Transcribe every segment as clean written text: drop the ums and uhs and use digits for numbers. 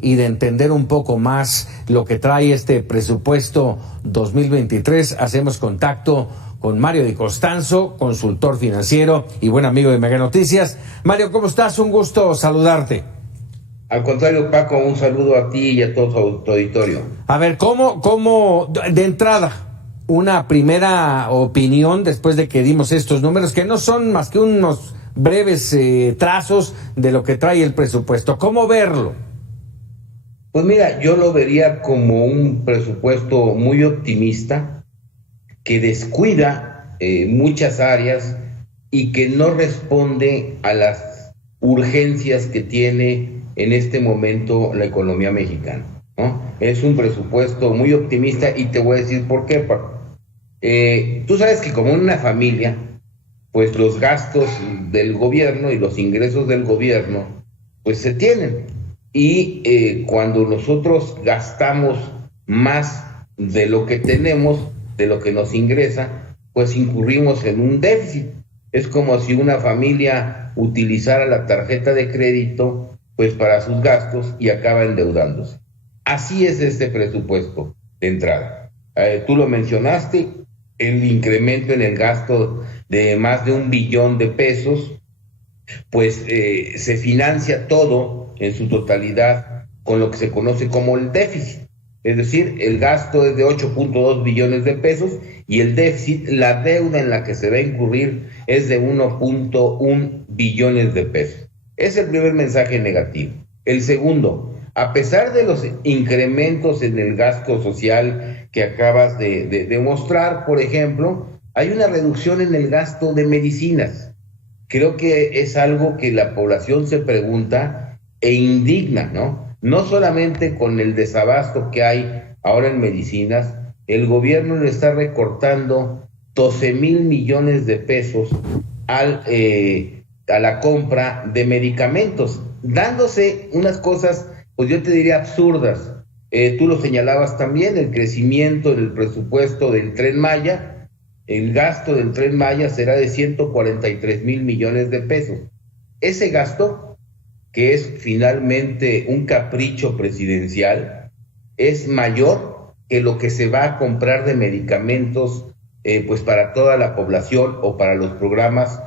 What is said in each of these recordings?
y de entender un poco más lo que trae este presupuesto 2023, hacemos contacto con Mario Di Costanzo, consultor financiero y buen amigo de Mega Noticias. Mario, ¿cómo estás? Un gusto saludarte. Al contrario, Paco, un saludo a ti y a todo tu auditorio. A ver, ¿cómo de entrada, una primera opinión después de que dimos estos números, que no son más que unos breves trazos de lo que trae el presupuesto? ¿Cómo verlo? Pues mira, yo lo vería como un presupuesto muy optimista, que descuida muchas áreas y que no responde a las urgencias que tiene en este momento la economía mexicana, ¿no? Es un presupuesto muy optimista y te voy a decir por qué, Paco. Tú sabes que como en una familia, pues los gastos del gobierno y los ingresos del gobierno, pues se tienen. Y cuando nosotros gastamos más de lo que tenemos, de lo que nos ingresa, pues incurrimos en un déficit. Es como si una familia utilizara la tarjeta de crédito pues para sus gastos y acaba endeudándose. Así es este presupuesto de entrada. Tú lo mencionaste, el incremento en el gasto de más de 1 billón de pesos, pues se financia todo en su totalidad con lo que se conoce como el déficit. Es decir, el gasto es de 8.2 billones de pesos y el déficit, la deuda en la que se va a incurrir, es de 1.1 billones de pesos. Es el primer mensaje negativo. El segundo, a pesar de los incrementos en el gasto social que acabas de mostrar, por ejemplo, hay una reducción en el gasto de medicinas. Creo que es algo que la población se pregunta e indigna, ¿no? No solamente con el desabasto que hay ahora en medicinas, el gobierno le está recortando 12,000 millones de pesos a la compra de medicamentos, dándose unas cosas, pues yo te diría absurdas. Tú lo señalabas también, el crecimiento del presupuesto del Tren Maya. El gasto del Tren Maya será de 143,000 millones de pesos. Ese gasto, que es finalmente un capricho presidencial, es mayor que lo que se va a comprar de medicamentos pues para toda la población o para los programas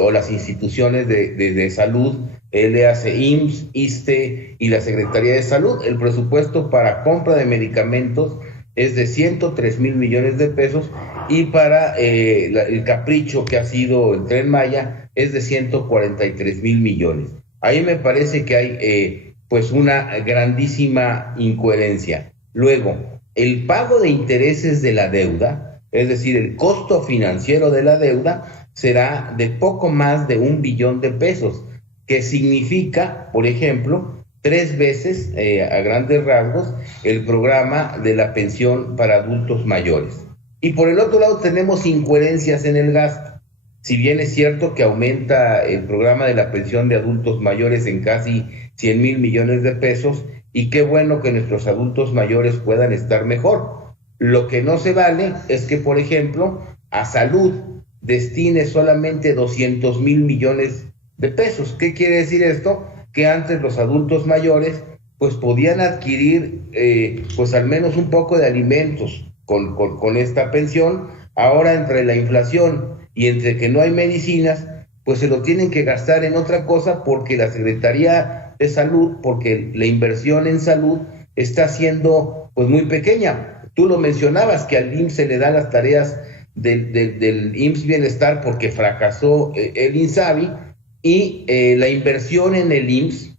o las instituciones de salud, léase IMSS, ISSSTE y la Secretaría de Salud. El presupuesto para compra de medicamentos es de 103,000 millones de pesos y para el capricho que ha sido el Tren Maya es de 143,000 millones. Ahí me parece que hay pues una grandísima incoherencia. Luego, el pago de intereses de la deuda, es decir, el costo financiero de la deuda, será de poco más de 1 billón de pesos, que significa, por ejemplo, 3 veces, a grandes rasgos, el programa de la pensión para adultos mayores. Y por el otro lado tenemos incoherencias en el gasto. Si bien es cierto que aumenta el programa de la pensión de adultos mayores en casi 100,000 millones de pesos, y qué bueno que nuestros adultos mayores puedan estar mejor. Lo que no se vale es que, por ejemplo, a salud destine solamente 200,000 millones de pesos. ¿Qué quiere decir esto? Que antes los adultos mayores pues podían adquirir pues al menos un poco de alimentos con esta pensión. Ahora, entre la inflación y entre que no hay medicinas, pues se lo tienen que gastar en otra cosa, porque la Secretaría de Salud, porque la inversión en salud está siendo pues muy pequeña. Tú lo mencionabas, que al IMSS se le dan las tareas del IMSS Bienestar porque fracasó el INSABI, y la inversión en el IMSS,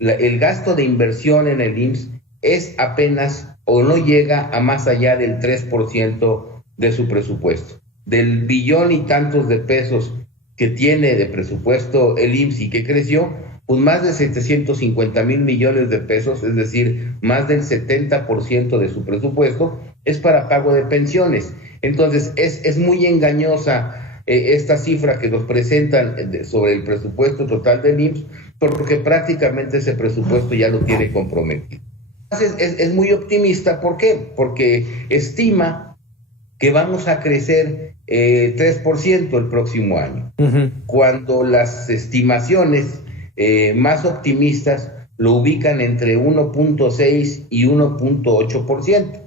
el gasto de inversión en el IMSS es apenas o no llega a más allá del 3% de su presupuesto. Del billón y tantos de pesos que tiene de presupuesto el IMSS y que creció, pues más de 750,000 millones de pesos, es decir, más del 70% de su presupuesto, es para pago de pensiones. Entonces, es muy engañosa esta cifra que nos presentan sobre el presupuesto total del IMSS, porque prácticamente ese presupuesto ya lo tiene comprometido. Entonces, es muy optimista. ¿Por qué? Porque estima que vamos a crecer 3% el próximo año, cuando las estimaciones más optimistas lo ubican entre 1.6 y 1.8%.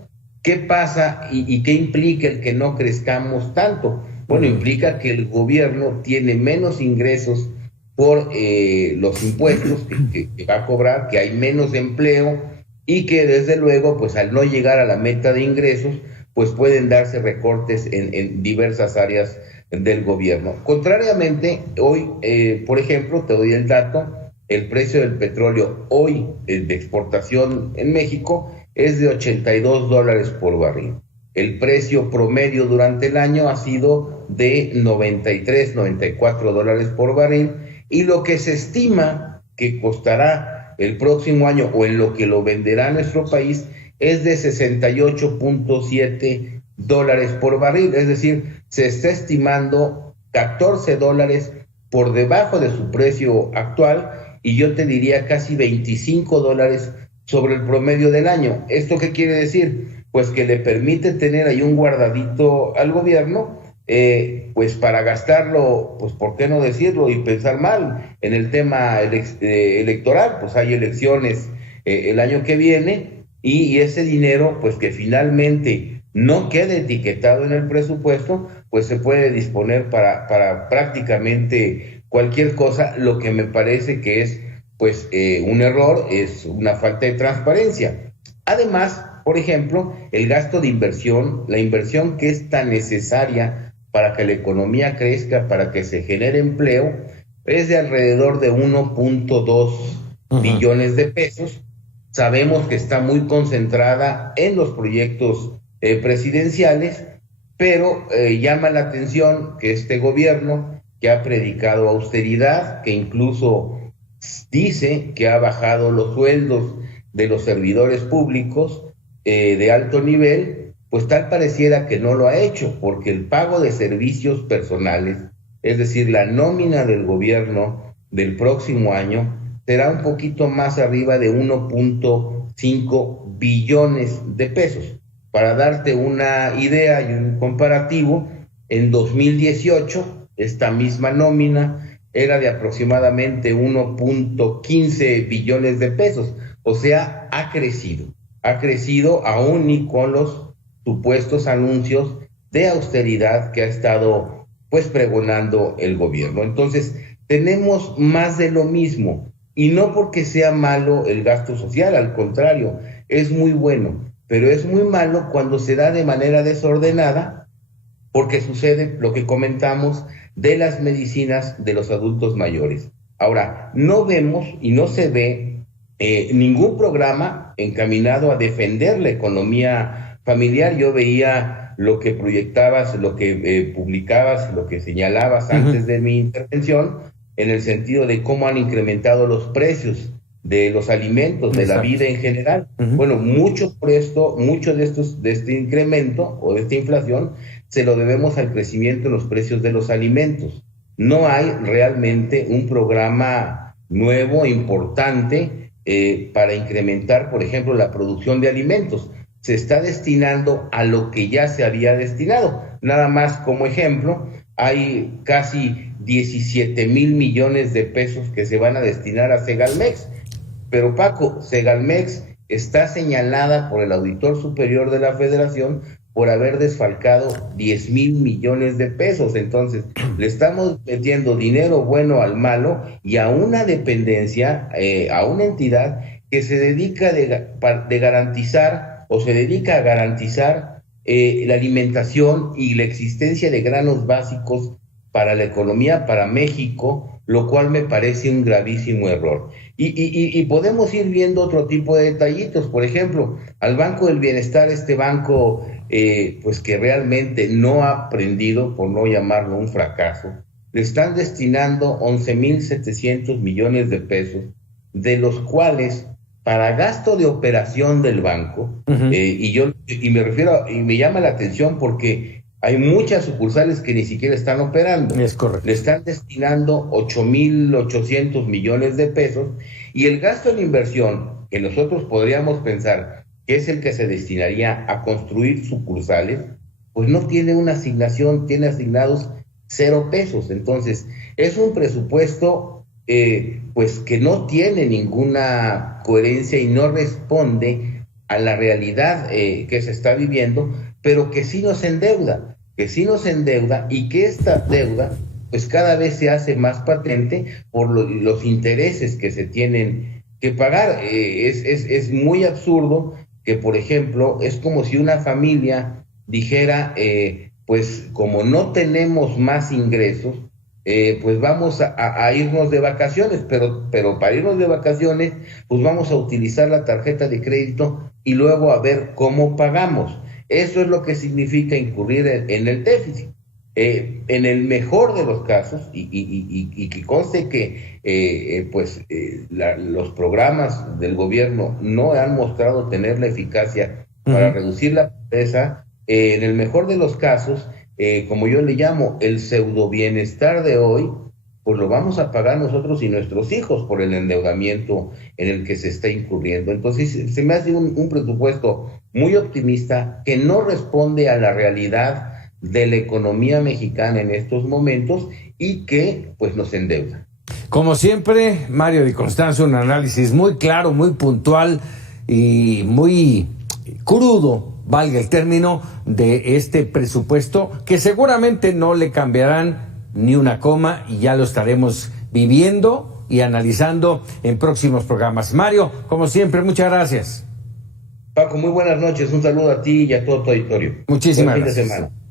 ¿Qué pasa y qué implica el que no crezcamos tanto? Bueno, implica que el gobierno tiene menos ingresos por los impuestos que va a cobrar, que hay menos empleo y que desde luego, pues al no llegar a la meta de ingresos, pues pueden darse recortes en diversas áreas del gobierno. Contrariamente, hoy, por ejemplo, te doy el dato, el precio del petróleo hoy de exportación en México es de $82 por barril. El precio promedio durante el año ha sido de $93, $94 por barril, y lo que se estima que costará el próximo año o en lo que lo venderá nuestro país es de $68.7 por barril, es decir, se está estimando $14 por debajo de su precio actual, y yo te diría casi $25 sobre el promedio del año. ¿Esto qué quiere decir? Pues que le permite tener ahí un guardadito al gobierno, pues para gastarlo, pues por qué no decirlo y pensar mal en el tema electoral, pues hay elecciones el año que viene, y ese dinero, pues que finalmente no quede etiquetado en el presupuesto, pues se puede disponer para prácticamente cualquier cosa, lo que me parece que es pues un error, es una falta de transparencia. Además, por ejemplo, el gasto de inversión, la inversión que es tan necesaria para que la economía crezca, para que se genere empleo, es de alrededor de 1.2 billones de pesos. Sabemos que está muy concentrada en los proyectos presidenciales, pero llama la atención que este gobierno, que ha predicado austeridad, que incluso dice que ha bajado los sueldos de los servidores públicos de alto nivel, pues tal pareciera que no lo ha hecho, porque el pago de servicios personales, es decir, la nómina del gobierno del próximo año, será un poquito más arriba de 1.5 billones de pesos. Para darte una idea y un comparativo, en 2018 esta misma nómina era de aproximadamente 1.15 billones de pesos, o sea, ha crecido aún y con los supuestos anuncios de austeridad que ha estado pues pregonando el gobierno. Entonces, tenemos más de lo mismo, y no porque sea malo el gasto social, al contrario, es muy bueno, pero es muy malo cuando se da de manera desordenada, porque sucede lo que comentamos de las medicinas de los adultos mayores. Ahora, no vemos y no se ve ningún programa encaminado a defender la economía familiar. Yo veía lo que proyectabas, lo que publicabas, lo que señalabas antes de mi intervención, en el sentido de cómo han incrementado los precios de los alimentos, de la vida en general. Bueno, mucho de este incremento o de esta inflación se lo debemos al crecimiento en los precios de los alimentos. No hay realmente un programa nuevo, importante, para incrementar, por ejemplo, la producción de alimentos. Se está destinando a lo que ya se había destinado. Nada más como ejemplo, hay casi 17,000 millones de pesos que se van a destinar a Segalmex. Pero Paco, Segalmex está señalada por el Auditor Superior de la Federación por haber desfalcado 10,000 millones de pesos. Entonces, le estamos metiendo dinero bueno al malo, y a una dependencia, a una entidad que se dedica de garantizar, o se dedica a garantizar la alimentación y la existencia de granos básicos para la economía, para México, lo cual me parece un gravísimo error. Y podemos ir viendo otro tipo de detallitos. Por ejemplo, al Banco del Bienestar, este banco pues que realmente no ha aprendido, por no llamarlo un fracaso, le están destinando 11,700 millones de pesos, de los cuales para gasto de operación del banco, y me refiero, y me llama la atención porque hay muchas sucursales que ni siquiera están operando. Es correcto. Le están destinando 8,800 millones de pesos, y el gasto en inversión, que nosotros podríamos pensar que es el que se destinaría a construir sucursales, pues no tiene una asignación, tiene asignados 0 pesos. Entonces, es un presupuesto pues que no tiene ninguna coherencia y no responde a la realidad que se está viviendo, pero que sí nos endeuda, y que esta deuda pues cada vez se hace más patente por los intereses que se tienen que pagar. Es muy absurdo que, por ejemplo, es como si una familia dijera, pues como no tenemos más ingresos, pues vamos a irnos de vacaciones, pero para irnos de vacaciones, pues vamos a utilizar la tarjeta de crédito y luego a ver cómo pagamos. Eso es lo que significa incurrir en el déficit. En el mejor de los casos, y que conste que los programas del gobierno no han mostrado tener la eficacia para reducir la pobreza, en el mejor de los casos, como yo le llamo, el pseudo bienestar de hoy, pues lo vamos a pagar nosotros y nuestros hijos por el endeudamiento en el que se está incurriendo. Entonces se me hace un presupuesto muy optimista que no responde a la realidad de la economía mexicana en estos momentos y que pues nos endeuda. Como siempre, Mario Di Constanzo, un análisis muy claro, muy puntual y muy crudo, valga el término, de este presupuesto que seguramente no le cambiarán ni una coma y ya lo estaremos viviendo y analizando en próximos programas. Mario, como siempre, muchas gracias. Paco, muy buenas noches, un saludo a ti y a todo tu auditorio. Muchísimas Buen fin de gracias. semana.